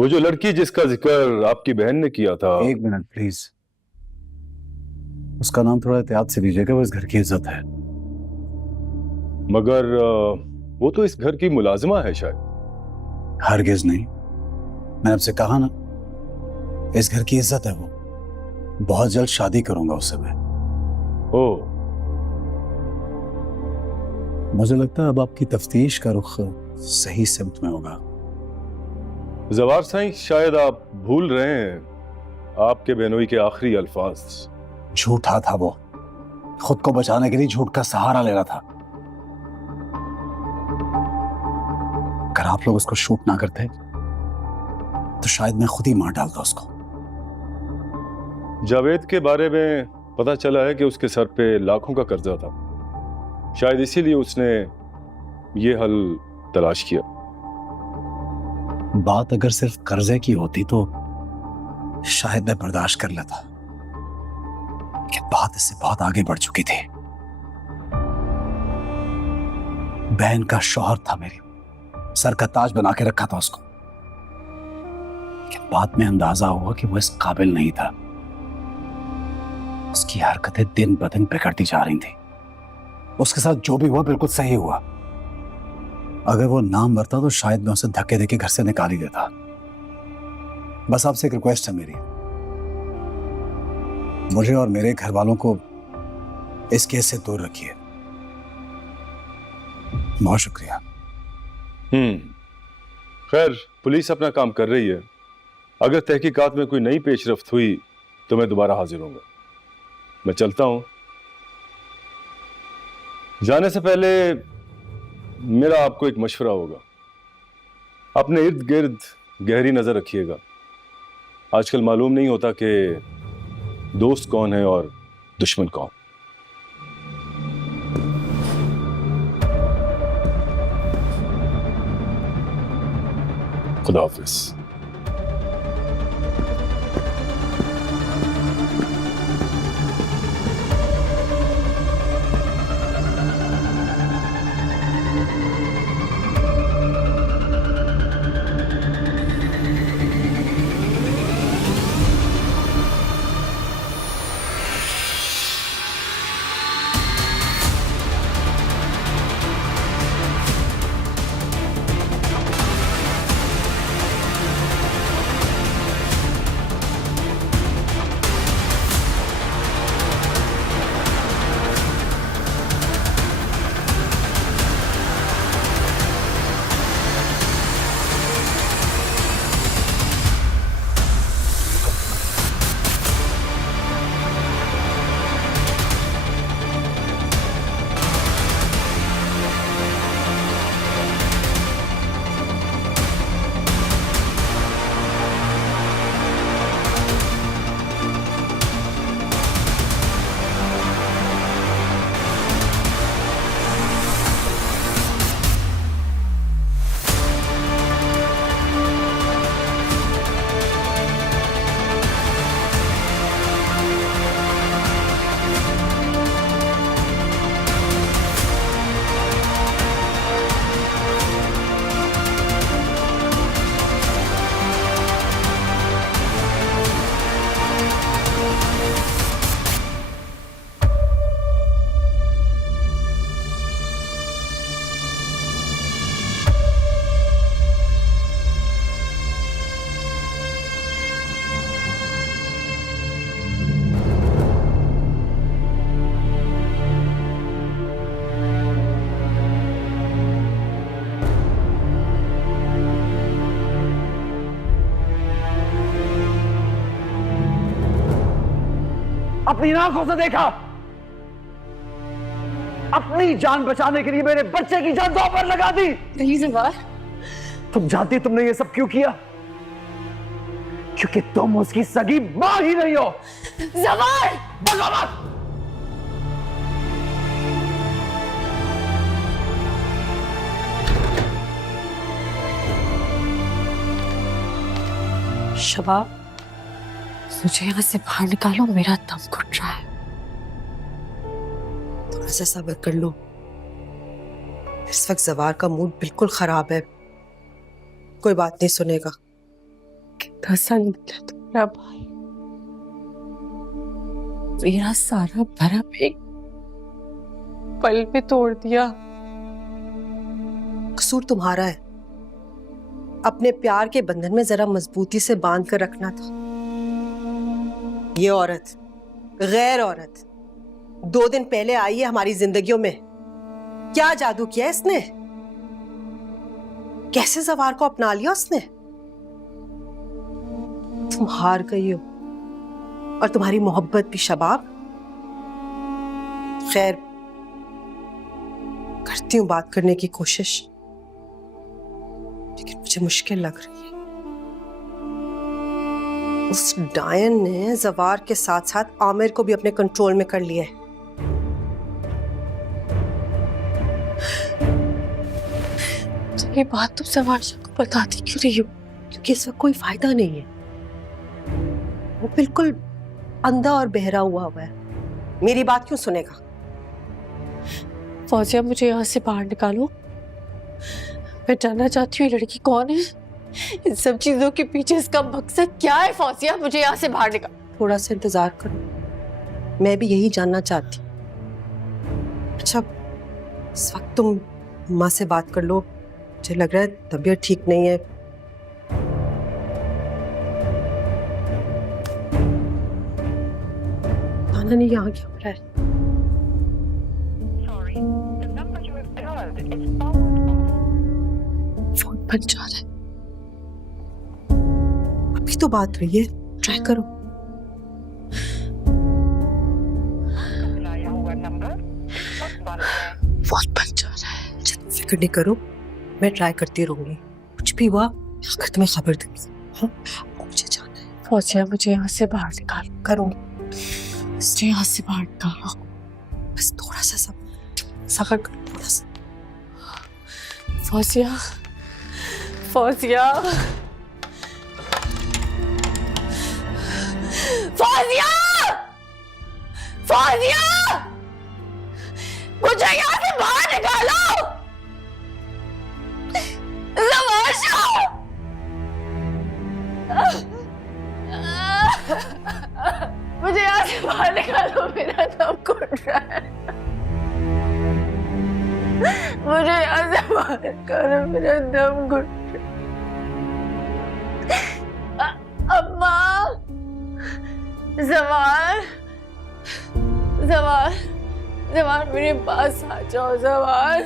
वो जो लड़की जिसका जिक्र आपकी बहन ने किया था। एक मिनट प्लीज, उसका नाम थोड़ा एहतियात से लीजिएगा, वो इस घर की इज्जत है। मगर वो तो इस घर की मुलाजिमा है शायद। हरगिज नहीं, मैंने आपसे कहा ना, इस घर की इज्जत है वो। बहुत जल्द शादी करूंगा उससे मैं। ओ, मुझे लगता है अब आपकी तफ्तीश का रुख सही सिमत में होगा। जवार साईं, शायद आप भूल रहे हैं आपके बहनोई के आखिरी अल्फाज। झूठा था वो, खुद को बचाने के लिए झूठ का सहारा ले रहा था। अगर आप लोग उसको शूट ना करते तो शायद मैं खुद ही मार डालता उसको। जावेद के बारे में पता चला है कि उसके सर पे लाखों का कर्जा था। शायद इसीलिए उसने ये हल तलाश किया। बात अगर सिर्फ कर्जे की होती तो शायद मैं बर्दाश्त कर लेता, कि बात इससे बहुत आगे बढ़ चुकी थी। बहन का शौहर था, मेरी सर का ताज बना के रखा था उसको। लेकिन बाद में अंदाजा हुआ कि वो इस काबिल नहीं था। उसकी हरकतें दिन ब दिन बिगड़ती जा रही थी। उसके साथ जो भी हुआ बिल्कुल सही हुआ। अगर वो ना मरता तो शायद मैं उसे धक्के देके घर से निकाल ही देता। बस आपसे एक रिक्वेस्ट है मेरी, मुझे और मेरे घर वालों को इस केस से दूर रखिए। बहुत शुक्रिया। खैर, पुलिस अपना काम कर रही है। अगर तहकीकात में कोई नई पेशरफ्त हुई तो मैं दोबारा हाजिर होऊंगा। मैं चलता हूं। जाने से पहले मेरा आपको एक मशवरा होगा। अपने इर्द गिर्द गहरी नजर रखिएगा। आजकल मालूम नहीं होता कि दोस्त कौन है और दुश्मन कौन। खुदा हाफिज। अपनी आंखों से देखा, अपनी जान बचाने के लिए मेरे बच्चे की जान दांव पर लगा दी। नहीं जवार, तुम जानती तुमने ये सब क्यों किया? क्योंकि तुम उसकी सगी मां ही नहीं हो। जवार! बगावत! शबाब, मुझे यहाँ से बाहर निकालो, मेरा दम घुट रहा है। थोड़ा सा सब्र कर लो। इस वक्त जवार का मूड बिल्कुल खराब है, कोई बात नहीं सुनेगा। दरअसल निकला तो मेरा भाई, मेरा सारा भरम एक पल में तोड़ दिया। कसूर तुम्हारा है। अपने प्यार के बंधन में जरा मजबूती से बांध कर रखना था। ये औरत, गैर औरत, 2 दिन पहले आई है हमारी जिंदगियों में। क्या जादू किया इसने? कैसे जवार को अपना लिया उसने? तुम हार गई हो और तुम्हारी मोहब्बत भी। शबाब, खैर, करती हूं बात करने की कोशिश, लेकिन मुझे मुश्किल लग रही है। उस डायन ने जवार के साथ साथ आमिर को भी अपने कंट्रोल में कर लिया है। ये बात तुम सवारशा को बताती क्यों नहीं हो? क्योंकि इस वक्त कोई फायदा नहीं है। वो बिल्कुल अंधा और बहरा हुआ है। मेरी बात क्यों सुनेगा? फौजिया, मुझे यहाँ से बाहर निकालो। मैं जानना चाहती हूँ ये लड़की कौन है, इन सब चीजों के पीछे इसका मकसद क्या है। फौजिया, मुझे यहाँ से बाहर निकालो। थोड़ा सा इंतजार करो, मैं भी यही जानना चाहती हूँ। अच्छा, इस वक्त तुम माँ से बात कर लो। मुझे लग रहा है तबीयत ठीक नहीं है। नाना नहीं यहाँ क्या हो रहा है? फोन बन जा रहा है। अभी तो बात रही है, ट्राई करो। फोन बन जा रहा है। फिक्र नहीं करो, मैं ट्राई करती रहूंगी। कुछ भी हुआ अगर तुम्हें खबर दूंगी। हाँ, मुझे जाना है। फौजिया, मुझे यहाँ से बाहर निकालो। करूंगी, मुझे यहाँ से बाहर निकालो। बस थोड़ा सा सब्र करो, थोड़ा सा। फौजिया, फौजिया, फौजिया, फौजिया, मुझे यहाँ से बाहर निकालो। ज़वारशा, मुझे यहाँ से बाहर निकालो, मेरा दम घुट रहा है। मुझे यहाँ से बाहर निकालो, मेरा दम घुट रहा है। अम्मा, ज़वार, ज़वार, ज़वार मेरे पास आ जाओ। ज़वार,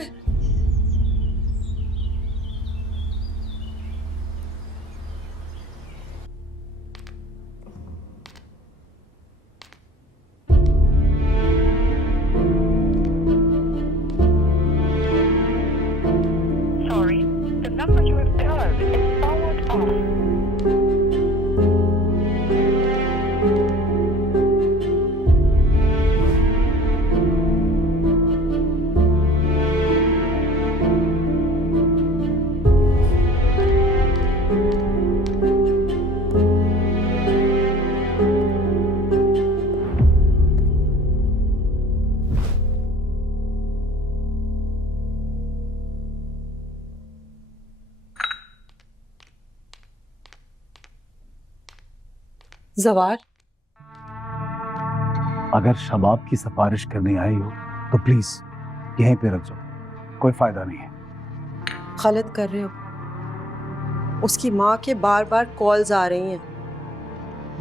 जवार, अगर शबाब की सिफारिश करने आई हो तो प्लीज यहीं पे रख जाओ, कोई फायदा नहीं है। गलत कर रहे हो। उसकी माँ के बार बार कॉल्स आ रही हैं।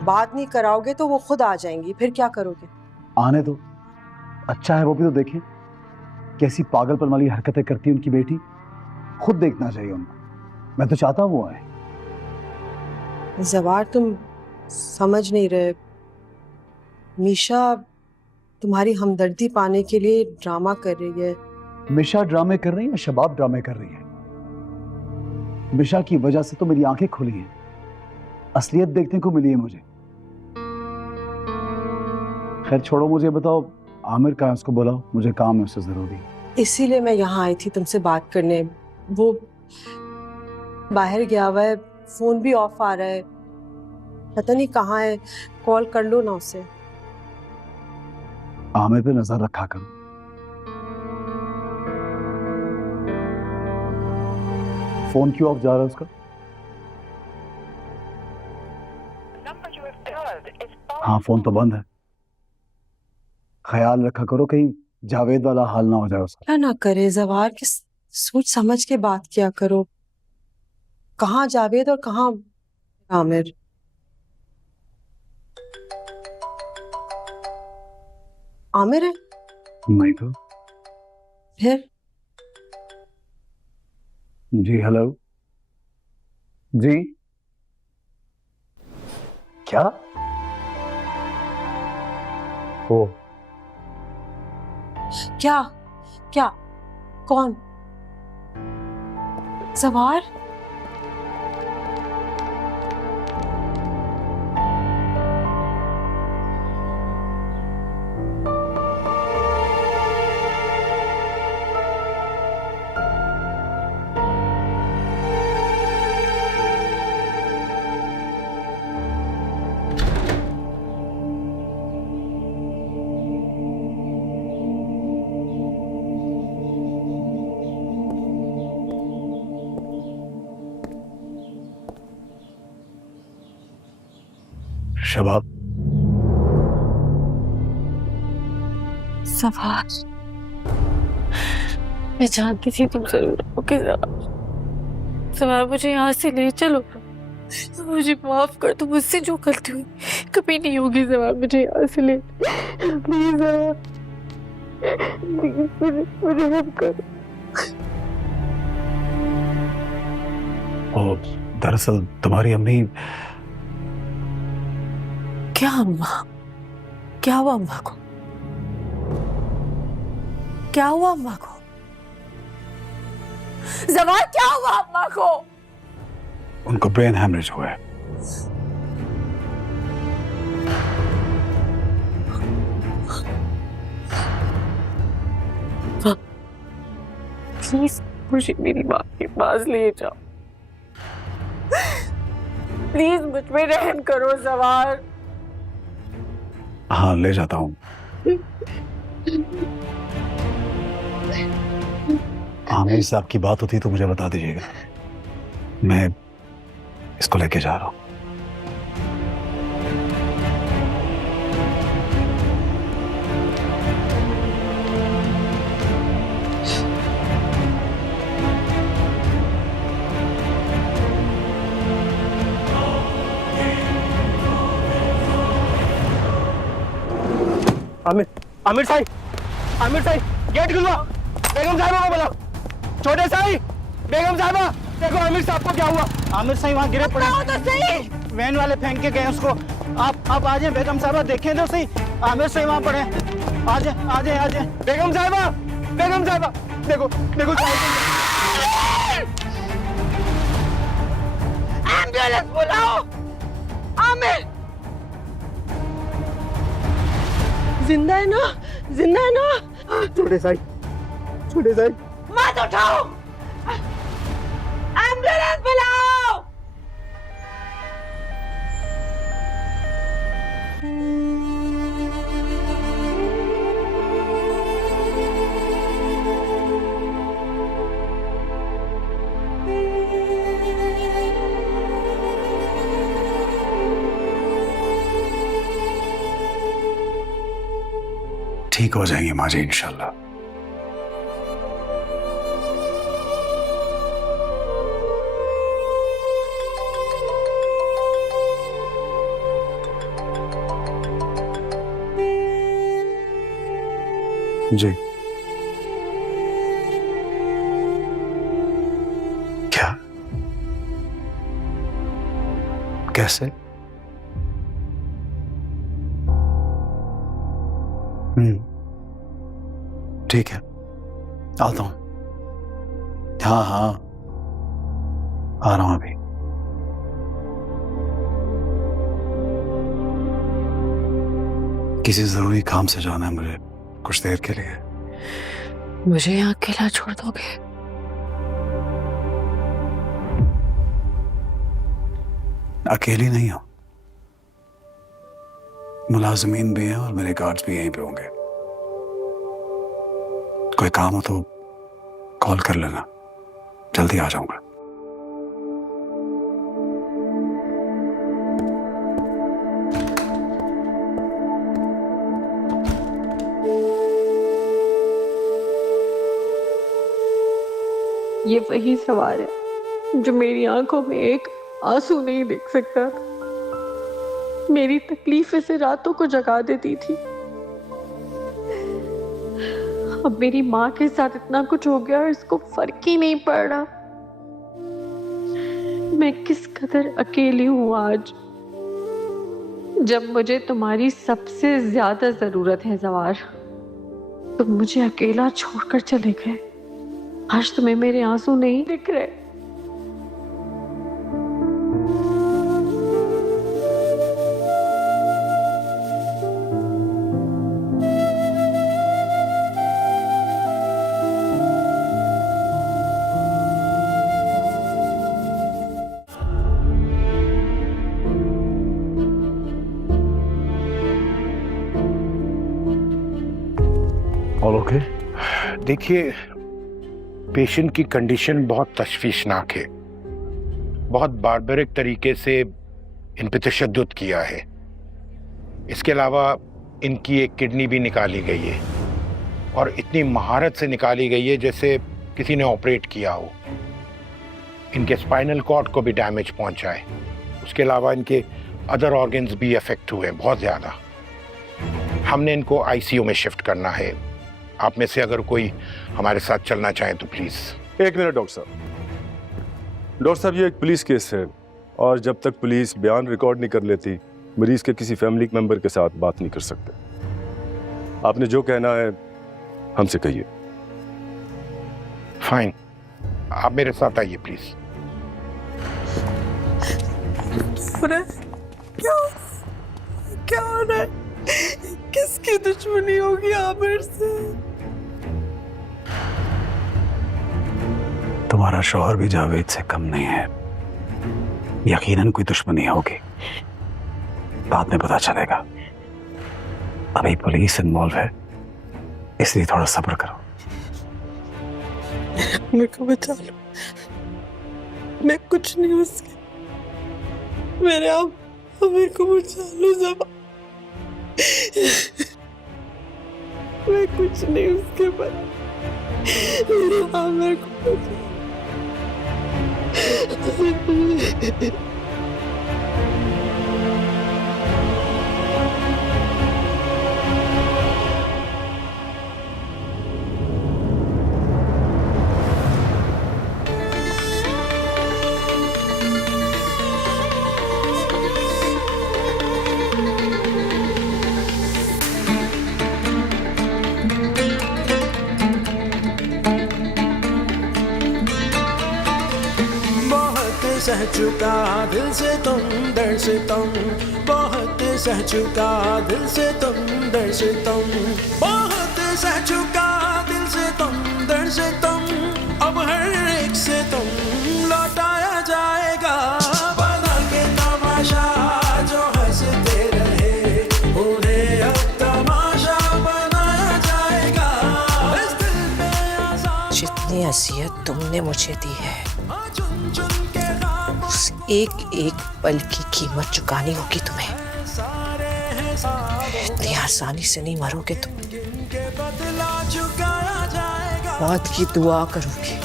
बात नहीं कराओगे तो वो खुद आ जाएंगी, फिर क्या करोगे? आने दो, अच्छा है वो भी तो देखें कैसी पागलपन वाली हरकतें करती है उनकी बेटी। खुद देखना चाहिए उनको। मैं तो चाहता हूँ वो आए। जवार, तुम समझ नहीं रहे। मीशा तुम्हारी हमदर्दी पाने के लिए ड्रामा कर रही है। मिशा ड्रामे कर रही है या शबाब ड्रामे कर रही है? मिशा की वजह से तो मेरी आंखें खुली हैं, असलियत देखने को मिली है मुझे। खैर छोड़ो, मुझे बताओ आमिर कहाँ है? उसको बुलाओ, मुझे काम है उससे जरूरी। इसीलिए मैं यहाँ आई थी तुमसे बात करने। वो बाहर गया हुआ है, फोन भी ऑफ आ रहा है, पता नहीं कहाँ है। कॉल कर लो ना उसे। आमिर पे नजर रखा करो। फोन क्यों ऑफ जा रहा है उसका? हाँ, फोन तो बंद है। ख्याल रखा करो कहीं जावेद वाला हाल ना हो जाए उसका। क्या ना करे जवार की, सोच समझ के बात किया करो। कहाँ जावेद और कहाँ आमिर। आमिर है नहीं तो। फिर? जी हेलो जी। क्या? ओ, क्या क्या? कौन? जवार? शबाब। सवार, मैं जानती थी तुम जरूर आओगे सवार। सवार, मुझे यहाँ से ले चलो। मुझे माफ कर दो, मुझसे जो गलती हुई कभी नहीं होगी सवार। मुझे यहाँ से ले प्लीज सवार, प्लीज मुझे माफ करो। ओ, दरअसल तुम्हारी अम्मी। क्या अम्मा? क्या हुआ अम्मा को? क्या हुआ अम्मा को? जवार, क्या हुआ अम्मा को? उनको ब्रेन हैमरेज हुआ है। प्लीज मुझे मेरी माँ के पास ले जाओ। प्लीज मुझ पे रहम करो सवार। हाँ, ले जाता हूँ। आमिर साहब की बात होती तो मुझे बता दीजिएगा, मैं इसको लेके जा रहा हूँ। आमिर, आमिर साहब, आमिर साहब, गेट खुलवा। बेगम साहिबा को बुलाओ। छोटे साहब, बेगम साहिबा, देखो आमिर साहब को क्या हुआ। आमिर साहब वहाँ गिरे पड़े। तो सही। वैन वाले फेंक के गए उसको। आप आ जाए बेगम साहबा, देखें तो सही। आमिर साहब वहाँ पड़े। आ जाए आ जाए आ जाए। बेगम साहिबा, बेगम साहिबा, देखो देखो एम्बुलेंस बुलाओ। आमिर जिंदा है ना? जिंदा है ना? छोटे साहब, छोटे साहब, मत उठाओ, एम्बुलेंस बुलाओ। ठीक हो जाएंगे माँ जी इंशाल्लाह। जी क्या? कैसे? ठीक है, आता हूं। हाँ हाँ, आ रहा हूं अभी। किसी जरूरी काम से जाना है मुझे कुछ देर के लिए। मुझे यहाँ अकेला छोड़ दोगे? अकेली नहीं हो, मुलाजिमीन भी हैं और मेरे गार्ड्स भी यहीं पे होंगे। कोई काम हो तो कॉल कर लेना, जल्दी आ जाऊंगा। ये वही सवार है जो मेरी आंखों में एक आंसू नहीं देख सकता था, मेरी तकलीफ से रातों को जगा देती थी। अब मेरी माँ के साथ इतना कुछ हो गया और इसको फर्क ही नहीं पड़ रहा। मैं किस कदर अकेली हूँ आज, जब मुझे तुम्हारी सबसे ज्यादा जरूरत है जवार। तुम मुझे अकेला छोड़कर चले गए। आज तुम्हें मेरे आंसू नहीं दिख रहे। All okay? देखिए, पेशेंट की कंडीशन बहुत तशवीशनाक है। बहुत बारबरिक तरीके से इन पे तशद्दुद किया है। इसके अलावा इनकी एक किडनी भी निकाली गई है और इतनी महारत से निकाली गई है जैसे किसी ने ऑपरेट किया हो। इनके स्पाइनल कॉर्ड को भी डैमेज पहुंचा है। उसके अलावा इनके अदर ऑर्गन्स भी अफेक्ट हुए हैं बहुत ज़्यादा। हमने इनको आईसीयू में शिफ्ट करना है। आप में से अगर कोई हमारे साथ चलना चाहे तो प्लीज। एक मिनट डॉक्टर साहब। डॉक्टर साहब, ये एक पुलिस केस है और जब तक पुलिस बयान रिकॉर्ड नहीं कर लेती, मरीज के किसी फैमिली मेंबर के साथ बात नहीं कर सकते। आपने जो कहना है हमसे कहिए। फाइन, आप मेरे साथ आइए प्लीज। क्या हो रहा है? किसकी दुश्मनी होगी आमिर से? तुम्हारा शौहर भी जावेद से कम नहीं है। यकीनन कोई दुश्मनी होगी, बाद में पता चलेगा। अभी पुलिस इन्वॉल्व है, इसलिए थोड़ा सब्र करो। मेरे को बचा लो, मैं कुछ नहीं उसके। मेरे आप मेरे को बचा लो ज़बा। मैं कुछ नहीं उसके पर। मेरे को बचा। सह चुका दिल से तुम दर से तुम, बहुत सह चुका दिल से तुम दर से तुम, बहुत सह चुका दिल से तुम दर से तुम। अब हर एक से तुम लौटाया जाएगा। बना के तमाशा जो हंसते रहे, उन्हें अब तमाशा बनाया जाएगा। इस दिल में आज़ाद जितनी अजियत तुमने मुझे दी है, चुन चुन के उस एक एक पल की कीमत चुकानी होगी तुम्हें। इतनी आसानी से नहीं मरोगे तुम, मौत की दुआ करोगे।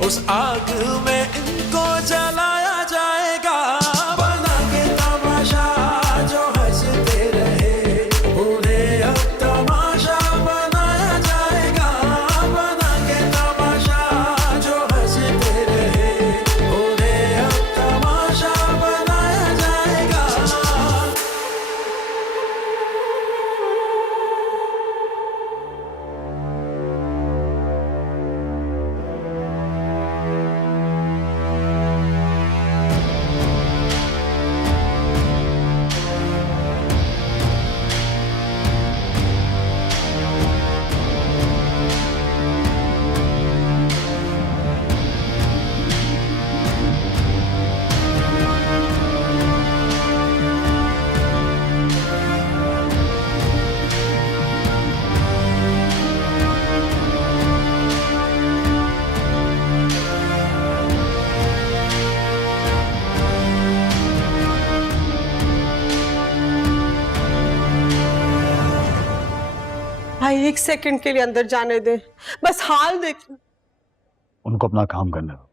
उस आग में इनको जलाया जाएगा। बना के तमाशा जो हंसते रहे, उन्हें अब तमाशा बनाया जाएगा। बना के तमाशा जो हंसते रहे, उन्हें अब तमाशा बनाया जाएगा। भाई 1 सेकंड के लिए अंदर जाने दे, बस हाल देख। उनको अपना काम करने दो।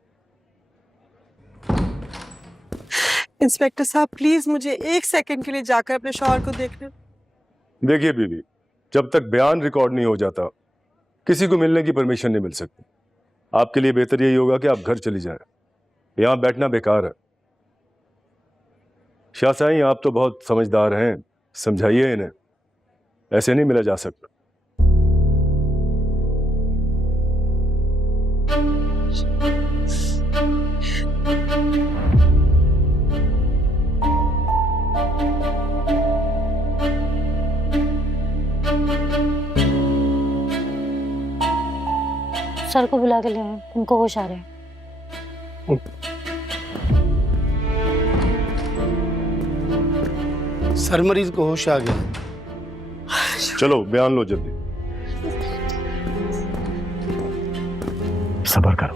इंस्पेक्टर साहब प्लीज मुझे 1 सेकंड के लिए जाकर अपने शौहर को देखने। देखिए बीवी, जब तक बयान रिकॉर्ड नहीं हो जाता किसी को मिलने की परमिशन नहीं मिल सकती। आपके लिए बेहतर यही होगा कि आप घर चली जाएं, यहां बैठना बेकार है। शाह साईं, आप तो बहुत समझदार हैं, समझाइए इन्हें, ऐसे नहीं मिला जा सकता। सर को बुला के ले आए, उनको होश आ रहे हैं। सर मरीज को होश आ गया। चलो बयान लो जल्दी। सब्र करो।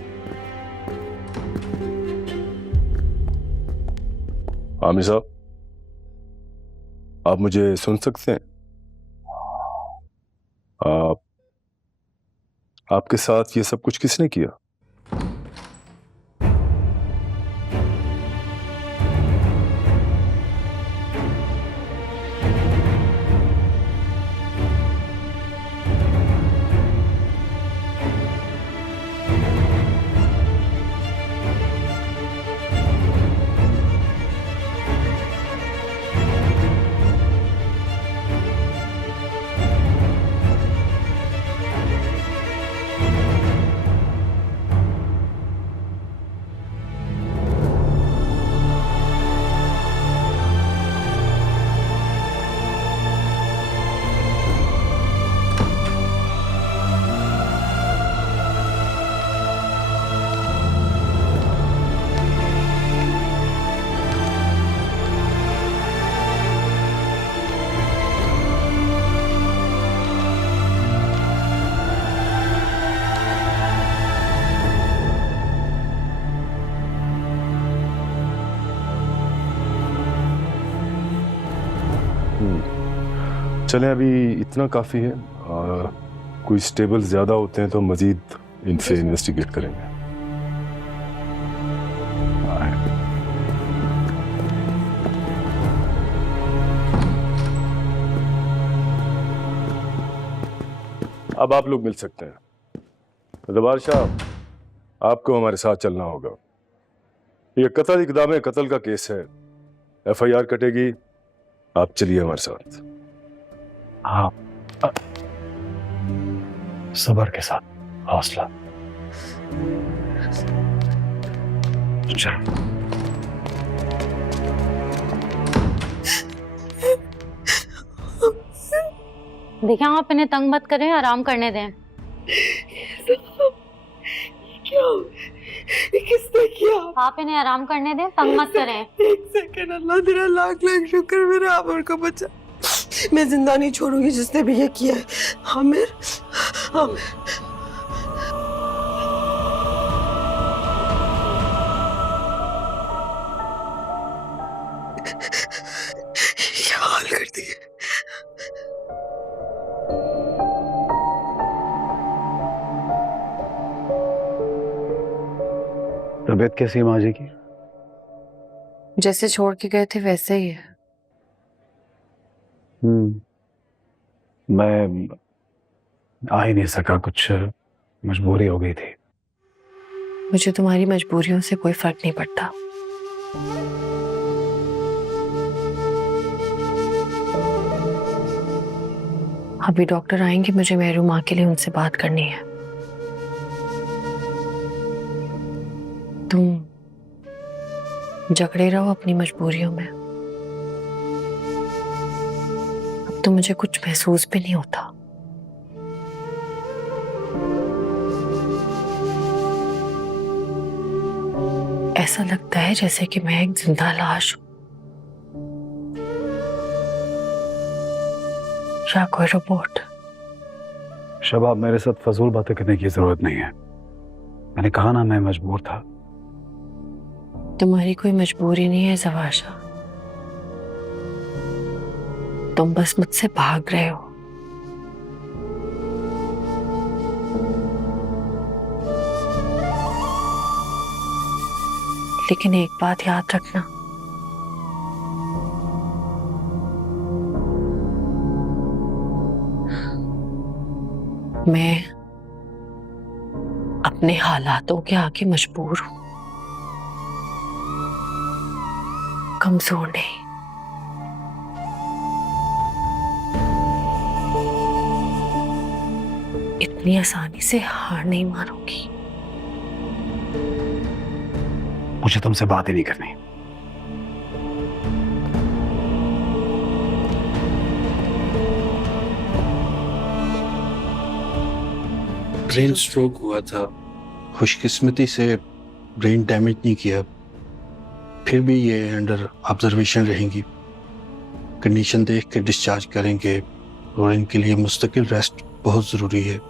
आमिर साहब, आप मुझे सुन सकते हैं? आपके साथ ये सब कुछ किसने किया? चलें, अभी इतना काफ़ी है। कोई स्टेबल ज़्यादा होते हैं तो मज़ीद इनसे इन्वेस्टिगेट करेंगे। अब आप लोग मिल सकते हैं। रबार साहब, आपको हमारे साथ चलना होगा। ये कत्ल इक़दाम कत्ल का केस है, FIR कटेगी। आप चलिए हमारे साथ। हाँ, सब्र के साथ, हौसला। चलो। देखें, आप इन्हें तंग मत करें, आराम करने दें। क्या? किसने किया? आप इन्हें आराम करने दें, तंग मत करें। 1 सेकंड, अल्लाह तेरा लाख लाख शुक्र, मेरा आमिर को बचा। मैं जिंदा नहीं छोड़ूंगी जिसने भी ये किया है। आमिर, आमिर। क्या हाल कर दिए। तबीयत कैसी है माँ जी की? जैसे छोड़ के गए थे वैसे ही है। मैं आ ही नहीं सका, कुछ मजबूरी हो गई थी। मुझे तुम्हारी मजबूरियों से कोई फर्क नहीं पड़ता। अभी डॉक्टर आएंगे, मुझे मेहरू माँ के लिए उनसे बात करनी है। तुम जकड़े रहो अपनी मजबूरियों में। अब तो मुझे कुछ महसूस भी नहीं होता। ऐसा लगता है जैसे कि मैं एक जिंदा लाश हूं या कोई रोबोट। शबाब, मेरे साथ फजूल बातें करने की जरूरत नहीं है। मैंने कहा ना, मैं मजबूर था। तुम्हारी कोई मजबूरी नहीं है ज़वाशा, तुम बस मुझसे भाग रहे हो। लेकिन एक बात याद रखना, मैं अपने हालातों के आगे मजबूर हूं, कमजोर नहीं। इतनी आसानी से हार नहीं मानूंगी। मुझे तुमसे बात ही नहीं करनी। ब्रेन स्ट्रोक हुआ था, खुशकिस्मती से ब्रेन डैमेज नहीं किया, फिर भी ये अंडर ऑब्जर्वेशन रहेंगी। कंडीशन देख के डिस्चार्ज करेंगे और इनके लिए मुस्तकिल रेस्ट बहुत ज़रूरी है।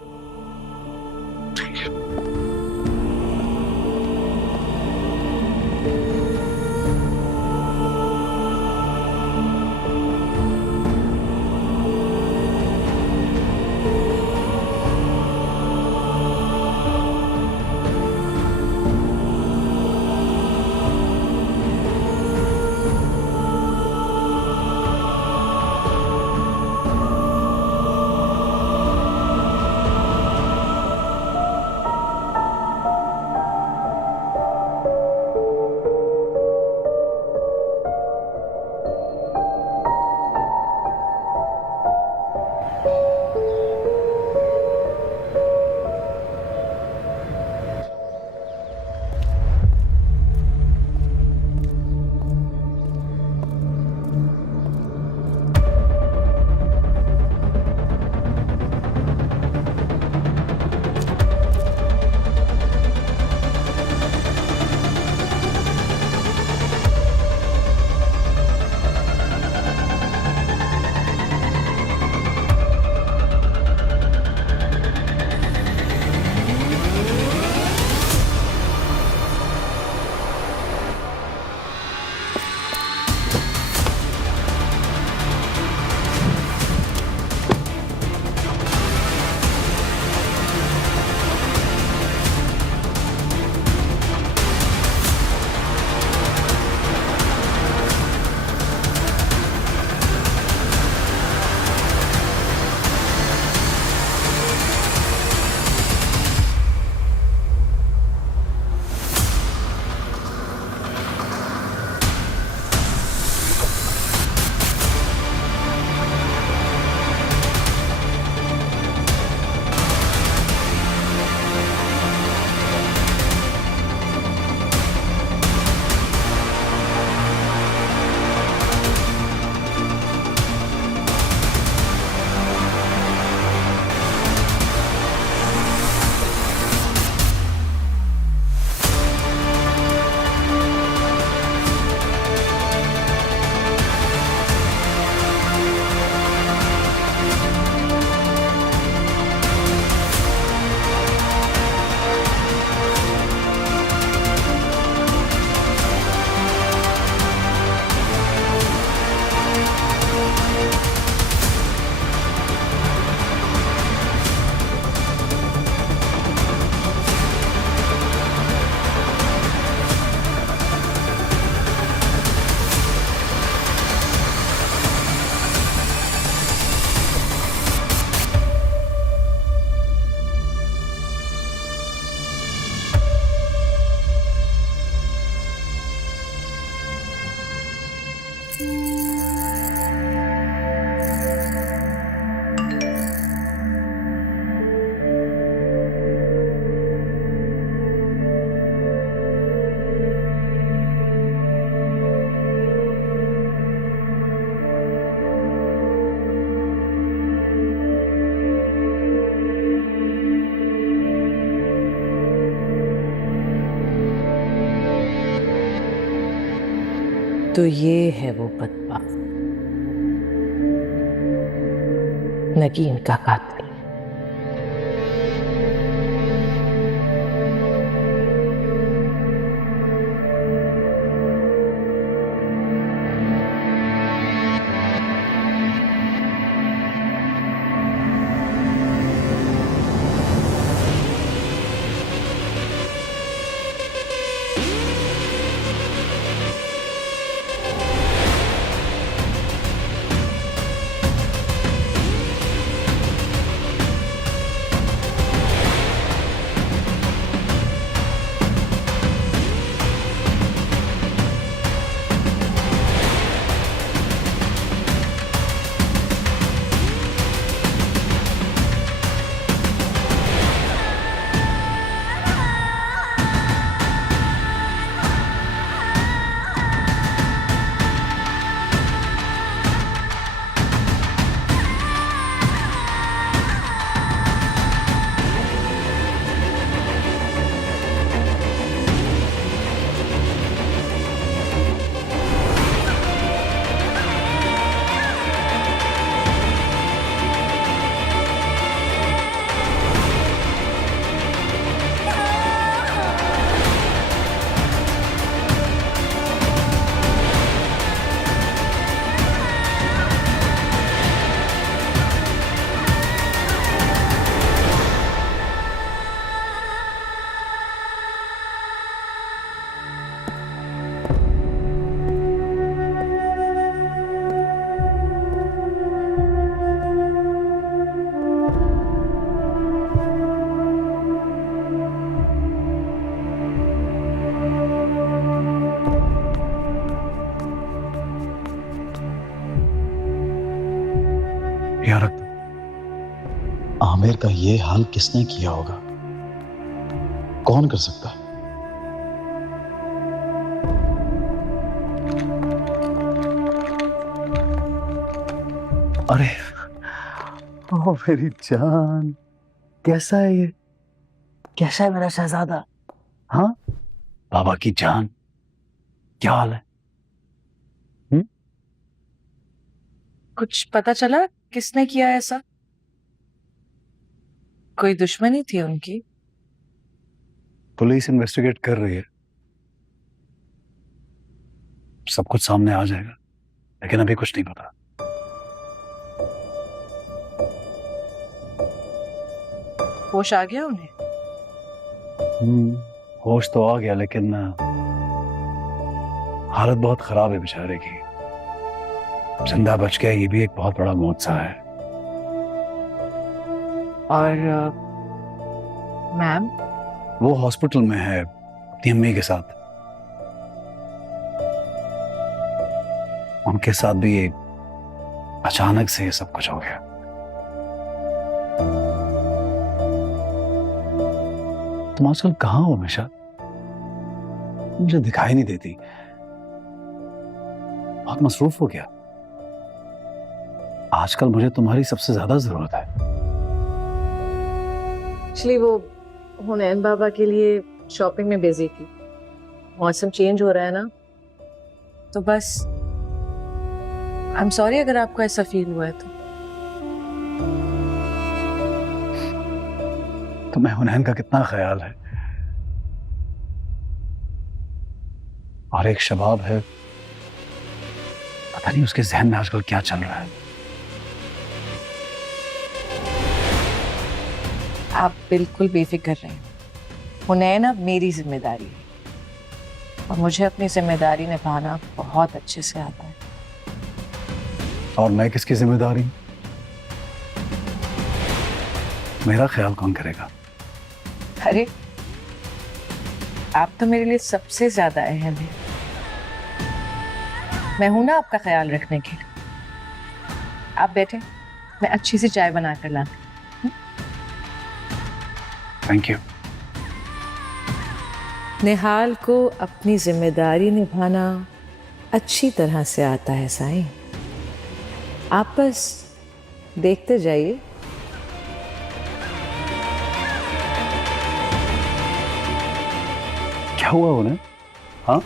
तो ये है वो बदबख्त नगीन का कातिल। यार आमिर का ये हाल किसने किया होगा? कौन कर सकता है? अरे ओ मेरी जान, कैसा है ये? कैसा है मेरा शहजादा? हाँ बाबा की जान, क्या हाल है? कुछ पता चला किसने किया ऐसा? कोई दुश्मनी थी उनकी? पुलिस इन्वेस्टिगेट कर रही है, सब कुछ सामने आ जाएगा, लेकिन अभी कुछ नहीं पता। होश आ गया उन्हें? होश तो आ गया, लेकिन हालत बहुत खराब है बेचारे की। जिंदा बच गया, ये भी एक बहुत बड़ा मौजज़ा है। और मैम? वो हॉस्पिटल में है अपनी अम्मी के साथ। उनके साथ भी अचानक से ये सब कुछ हो गया। तुम आजकल कहाँ हो हमेशा? मुझे दिखाई नहीं देती, बहुत मसरूफ हो गया। आजकल मुझे तुम्हारी सबसे ज्यादा जरूरत है। एक्चुअली वो हुनैन बाबा के लिए शॉपिंग में बिजी थी। मौसम चेंज हो रहा है ना, तो बस आई एम सॉरी अगर आपको ऐसा फील हुआ है तो। तुम्हें हुनैन का कितना ख्याल है? और एक शबाब है, पता नहीं उसके जहन में आजकल क्या चल रहा है। आप बिल्कुल बेफिक्र रहें। हुनैन अब मेरी जिम्मेदारी है और मुझे अपनी जिम्मेदारी निभाना बहुत अच्छे से आता है। और मैं किसकी जिम्मेदारी? मेरा ख्याल कौन करेगा? अरे आप तो मेरे लिए सबसे ज्यादा अहम है। मैं हूं ना आपका ख्याल रखने के लिए। आप बैठे, मैं अच्छी सी चाय बना कर लाती। Thank you. निहाल को अपनी जिम्मेदारी निभाना अच्छी तरह से आता है साईं। आप बस देखते जाइए। क्या हुआ उन्हें? हाँ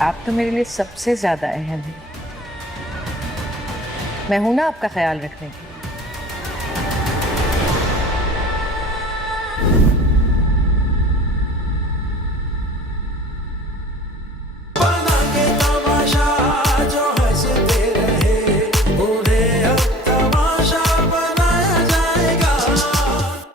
आप तो मेरे लिए सबसे ज्यादा अहम है। मैं हूं ना आपका ख्याल रखने की।